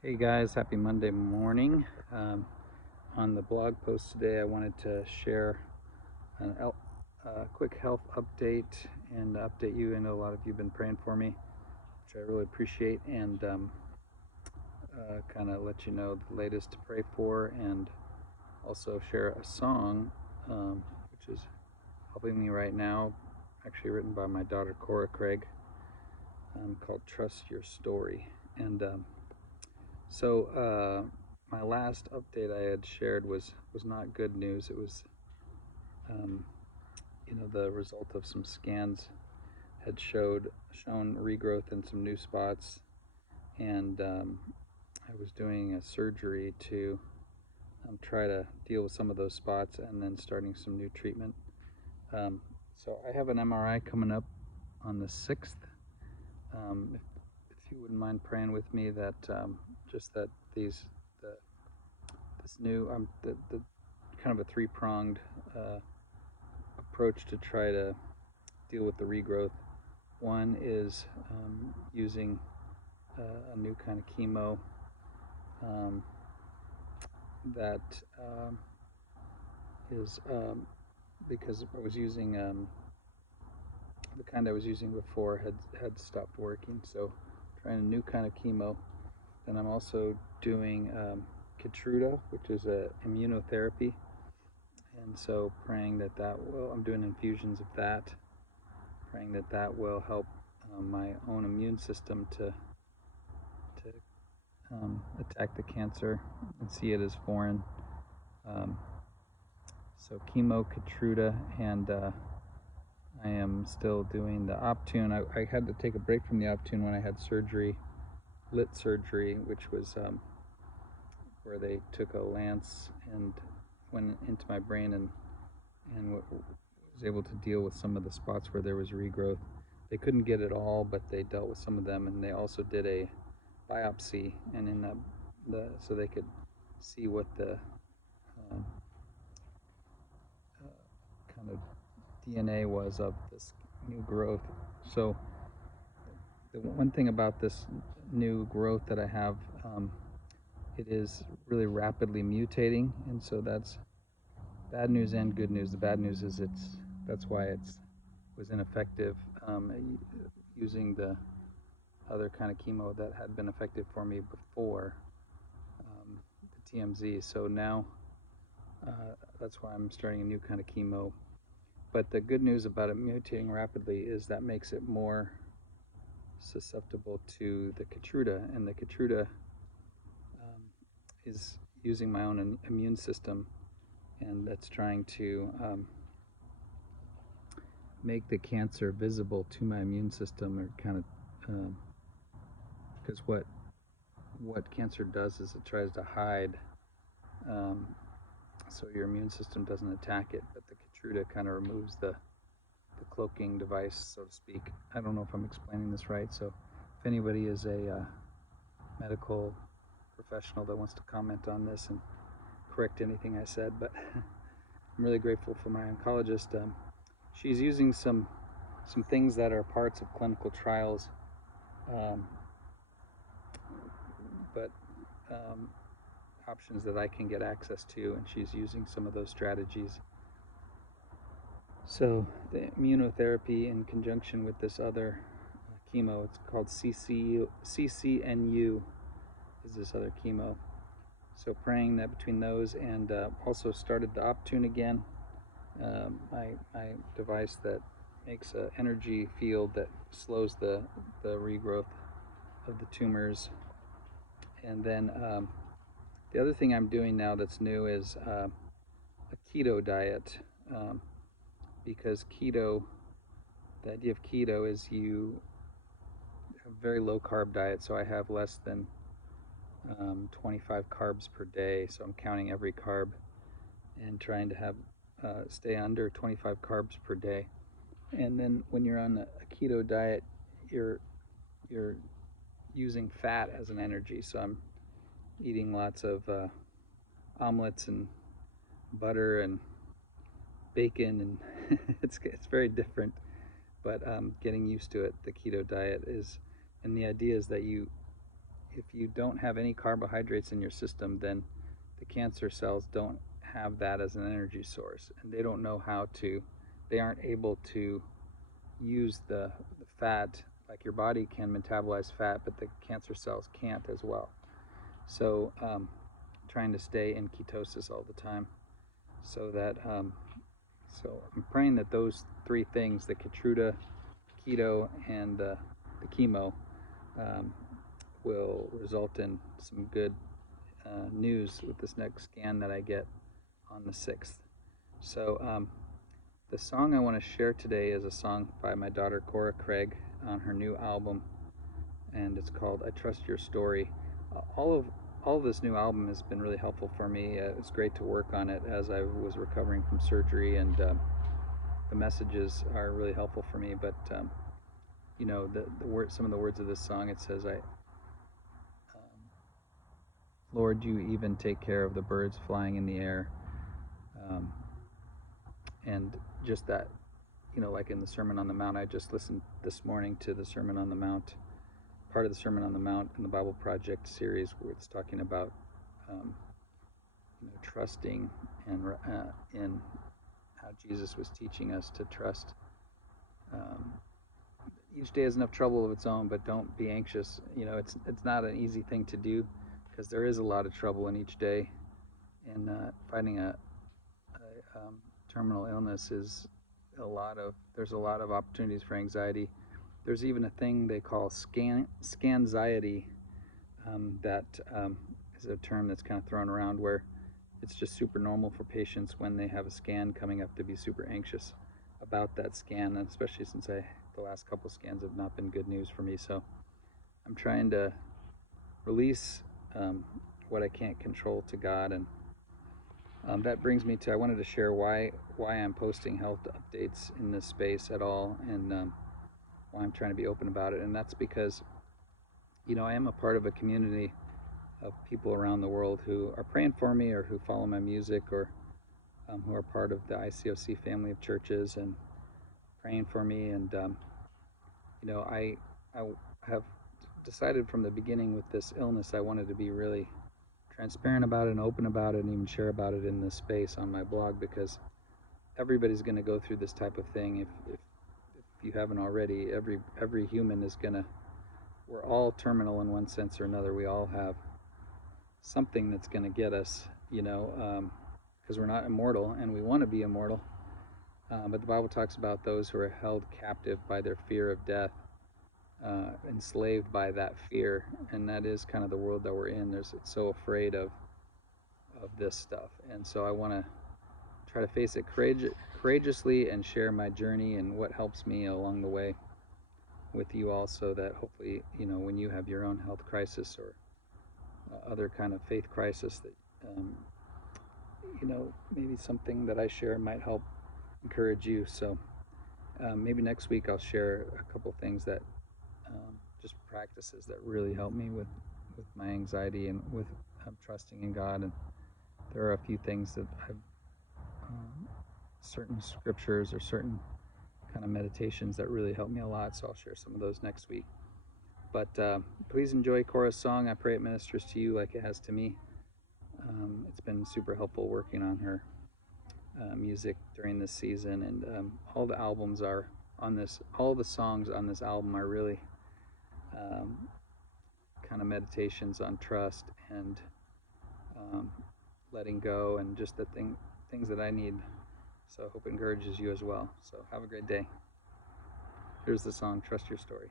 Hey guys, happy Monday morning. On the blog post today, I wanted to share a quick health update and update you. I know a lot of you have been praying for me, which I really appreciate, and kind of let you know the latest to pray for, and also share a song, which is helping me right now, actually written by my daughter Cora Craig, called Trust Your Story. And my last update I had shared was not good news. It was, um, the result of some scans had shown regrowth in some new spots, and I was doing a surgery to try to deal with some of those spots, and then starting some new treatment. So I have an MRI coming up on the 6th. If you wouldn't mind praying with me that just that these the this new the kind of a three-pronged approach to try to deal with the regrowth. One is using a new kind of chemo that is because I was using the kind I was using before had stopped working, so trying a new kind of chemo. Then I'm also doing Keytruda, which is a immunotherapy, and so praying that will, I'm doing infusions of that, praying that will help my own immune system to attack the cancer and see it as foreign. So chemo, Keytruda, and I am still doing the Optune. I had to take a break from the Optune when I had surgery, lit surgery, which was where they took a lance and went into my brain and was able to deal with some of the spots where there was regrowth. They couldn't get it all, but they dealt with some of them, and they also did a biopsy, and in so they could see what the kind of DNA was of this new growth. So the one thing about this new growth that I have, it is really rapidly mutating, and so that's bad news and good news. The bad news is that's why it was ineffective using the other kind of chemo that had been effective for me before, the TMZ. So now that's why I'm starting a new kind of chemo. But the good news about it mutating rapidly is that makes it more susceptible to the Keytruda, and the Keytruda is using my own immune system, and that's trying to make the cancer visible to my immune system, or kind of because what cancer does is it tries to hide, so your immune system doesn't attack it, but the Keytruda kind of removes the cloaking device, so to speak. I don't know if I'm explaining this right, so if anybody is a medical professional that wants to comment on this and correct anything I said, but I'm really grateful for my oncologist. She's using some things that are parts of clinical trials, but options that I can get access to, and she's using some of those strategies. So the immunotherapy in conjunction with this other chemo, it's called CCNU, is this other chemo. So praying that between those, and also started the Optune again, my device that makes an energy field that slows the regrowth of the tumors. And then the other thing I'm doing now that's new is a keto diet, because keto, the idea of keto is you have a very low carb diet. So I have less than 25 carbs per day. So I'm counting every carb and trying to have stay under 25 carbs per day. And then when you're on a keto diet, you're using fat as an energy. So I'm eating lots of omelets and butter and bacon, and it's very different, but getting used to it. The keto diet is, and the idea is that you if you don't have any carbohydrates in your system, then the cancer cells don't have that as an energy source, and they don't know how to, they aren't able to use the fat. Like your body can metabolize fat, but the cancer cells can't as well. So trying to stay in ketosis all the time, so that so I'm praying that those three things, the Keytruda, keto, and the chemo, will result in some good news with this next scan that I get on the 6th. So the song I want to share today is a song by my daughter Cora Craig on her new album, and it's called I Trust Your Story. All of this new album has been really helpful for me. It's great to work on it as I was recovering from surgery, and the messages are really helpful for me. But you know, some of the words of this song, it says, Lord, you even take care of the birds flying in the air. And just that, you know, like in the Sermon on the Mount, I just listened this morning to the Sermon on the Mount, part of the Sermon on the Mount in the Bible Project series, where it's talking about, you know, trusting, and in how Jesus was teaching us to trust. Each day has enough trouble of its own, but don't be anxious. You know, it's not an easy thing to do, because there is a lot of trouble in each day, and fighting a terminal illness is there's a lot of opportunities for anxiety. There's even a thing they call scanxiety, that is a term that's kind of thrown around, where it's just super normal for patients when they have a scan coming up to be super anxious about that scan, and especially since the last couple scans have not been good news for me. So I'm trying to release what I can't control to God, and that brings me to, I wanted to share why I'm posting health updates in this space at all, and why I'm trying to be open about it. And that's because, you know, I am a part of a community of people around the world who are praying for me, or who follow my music, or who are part of the ICOC family of churches and praying for me. And you know, I have decided from the beginning with this illness, I wanted to be really transparent about it and open about it, and even share about it in this space on my blog, because everybody's going to go through this type of thing. If you haven't already, every human is gonna, we're all terminal in one sense or another. We all have something that's going to get us, you know, because we're not immortal, and we want to be immortal. But the Bible talks about those who are held captive by their fear of death, enslaved by that fear, and that is kind of the world that we're in. It's so afraid of this stuff, and so I want to try to face it courageously and share my journey and what helps me along the way with you all, so that hopefully, you know, when you have your own health crisis or other kind of faith crisis, that you know, maybe something that I share might help encourage you. So maybe next week I'll share a couple things that just practices that really help me with my anxiety and with trusting in God. And there are a few things that I've certain scriptures or certain kind of meditations that really help me a lot, so I'll share some of those next week. But please enjoy Cora's song. I pray it ministers to you like it has to me. It's been super helpful working on her music during this season, and all the albums are on this, all the songs on this album are really kind of meditations on trust and letting go, and just the things that I need. So I hope it encourages you as well. So have a great day. Here's the song, Trust Your Story.